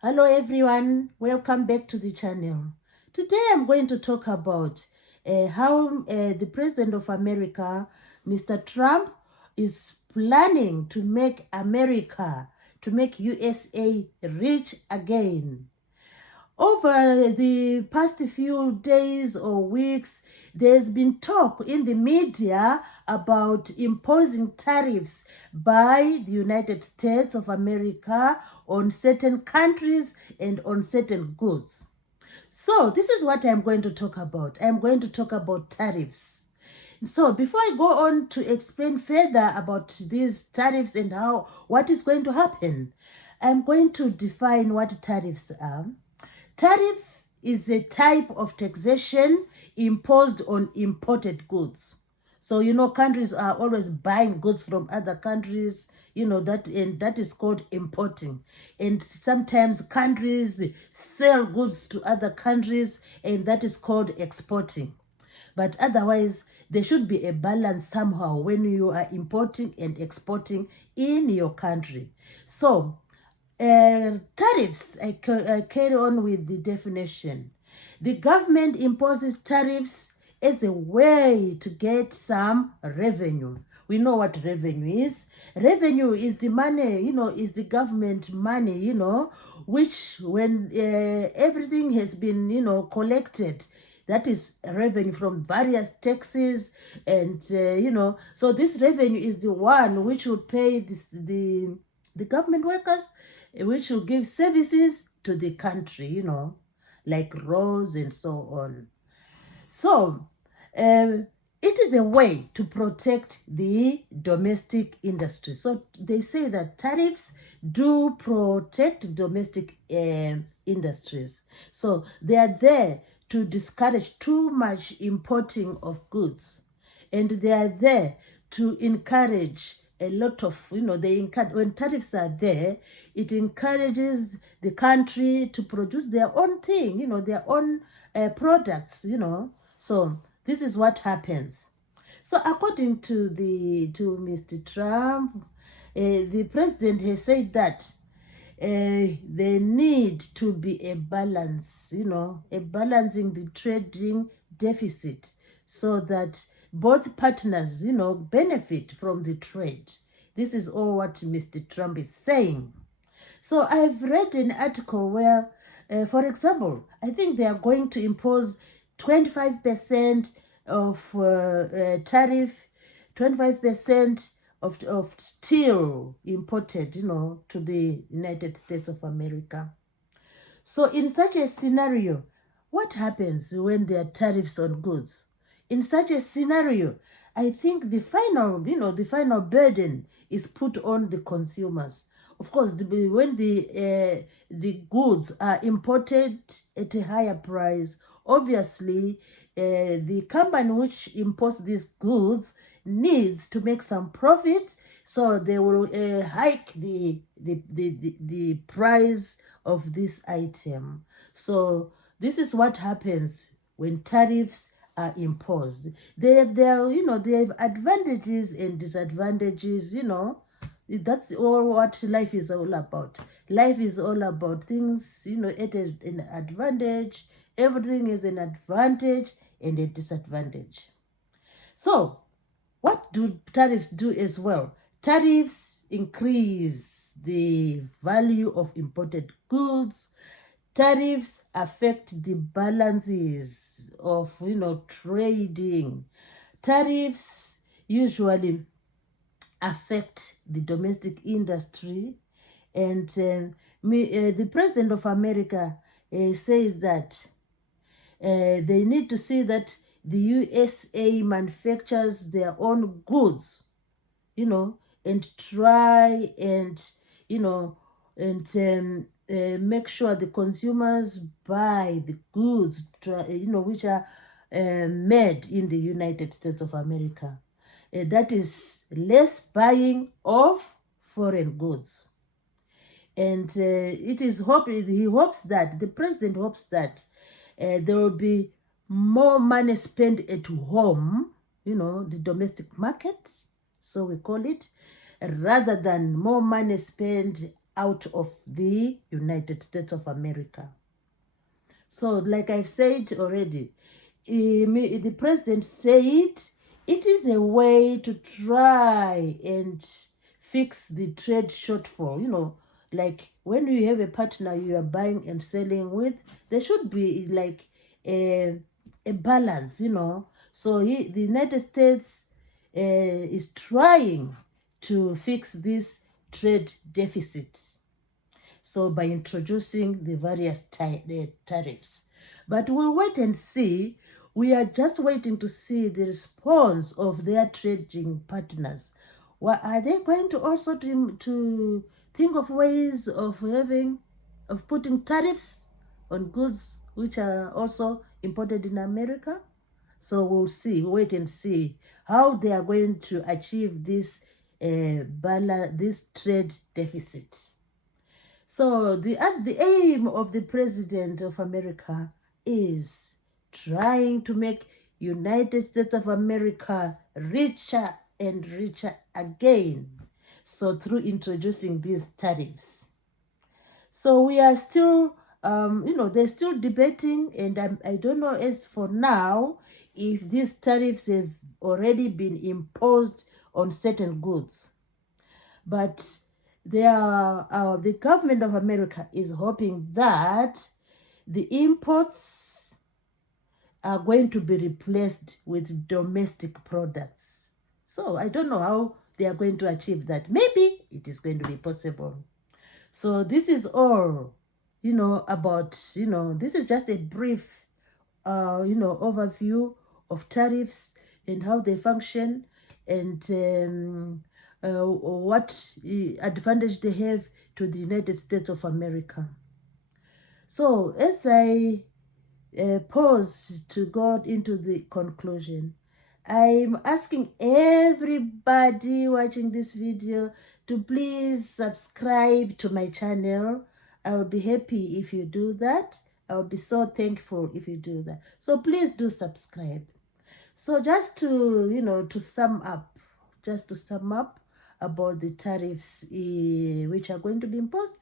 Hello everyone, welcome back to the channel. Today I'm going to talk about how the President of America, Mr. Trump, is planning to make USA rich again. Over the past few days or weeks, there's been talk in the media about imposing tariffs by the United States of America on certain countries and on certain goods. So this is what I'm going to talk about. I'm going to talk about tariffs. So before I go on to explain further about these tariffs and what is going to happen, I'm going to define what tariffs are. Tariff is a type of taxation imposed on imported goods. So, countries are always buying goods from other countries, and that is called importing. And sometimes countries sell goods to other countries, and that is called exporting. But otherwise, there should be a balance somehow when you are importing and exporting in your country. So, tariffs, I carry on with the definition. The government imposes tariffs as a way to get some revenue. We know what revenue is. Revenue is the money, is the government money, which when everything has been, collected, that is revenue from various taxes and, so this revenue is the one which will pay the government workers, which will give services to the country, like roads and so on. So, it is a way to protect the domestic industry. So they say that tariffs do protect domestic industries. So they are there to discourage too much importing of goods. And they are there to encourage a lot of, when tariffs are there, it encourages the country to produce their own thing, their own products, So this is what happens. So according to Mr. Trump, the president has said that there need to be a balance, a balancing the trading deficit so that both partners, benefit from the trade. This is all what Mr. Trump is saying. So I've read an article where, for example, I think they are going to impose 25% of tariff, 25% of steel imported, to the United States of America. So in such a scenario, what happens when there are tariffs on goods? In such a scenario, I think the final burden is put on the consumers. Of course, when the goods are imported at a higher price, obviously, the company which imports these goods needs to make some profit, so they will hike the price of this item. So this is what happens when tariffs are imposed. They have advantages and disadvantages, That's all what life is all about. Life is all about things, at an advantage. Everything is an advantage and a disadvantage. So, what do tariffs do as well? Tariffs increase the value of imported goods. Tariffs affect the balances of, trading. Tariffs usually affect the domestic industry. And the President of America says that they need to see that the USA manufactures their own goods, and try and, make sure the consumers buy the goods, which are made in the United States of America. That is less buying of foreign goods. And the president hopes that there will be more money spent at home, the domestic market, so we call it, rather than more money spent out of the United States of America. So, like I've said already, the president said it is a way to try and fix the trade shortfall. Like when you have a partner you are buying and selling with, there should be like a balance. So the United States is trying to fix this trade deficit, so by introducing the various tariffs. But we'll wait and see. We are just waiting to see the response of their trading partners. Are they going to also to think of ways of putting tariffs on goods which are also imported in America? So we'll see, wait and see how they are going to achieve this this trade deficit. So the aim of the President of America is trying to make United States of America richer and richer again. So through introducing these tariffs. So we are still, they're still debating, and I don't know as for now if these tariffs have already been imposed on certain goods. But the government of America is hoping that the imports are going to be replaced with domestic products. So I don't know how they are going to achieve that. Maybe it is going to be possible. So this is all, about, this is just a brief, overview of tariffs and how they function, and what advantage they have to the United States of America. So as I pause to go into the conclusion, I'm asking everybody watching this video to please subscribe to my channel. I will be happy if you do that. I will be so thankful if you do that. So please do subscribe. So just to, to sum up about the tariffs which are going to be imposed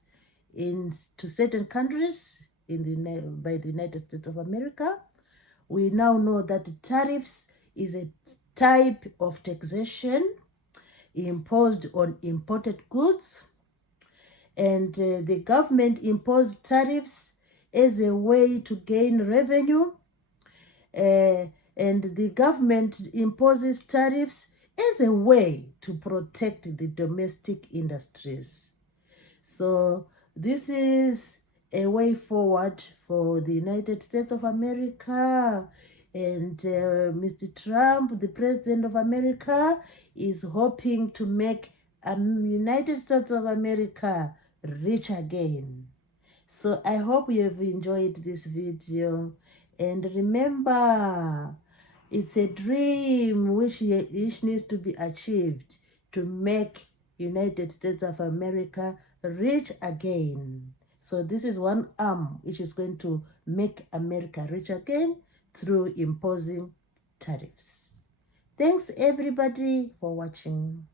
to certain countries by the United States of America. We now know that tariffs is a type of taxation imposed on imported goods, and the government imposed tariffs as a way to gain revenue, and the government imposes tariffs as a way to protect the domestic industries. So this is a way forward for the United States of America, and Mr. Trump, the President of America, is hoping to make United States of America rich again. So I hope you have enjoyed this video, and remember, it's a dream which needs to be achieved to make United States of America rich again. So this is one arm which is going to make America rich again through imposing tariffs. Thanks everybody for watching.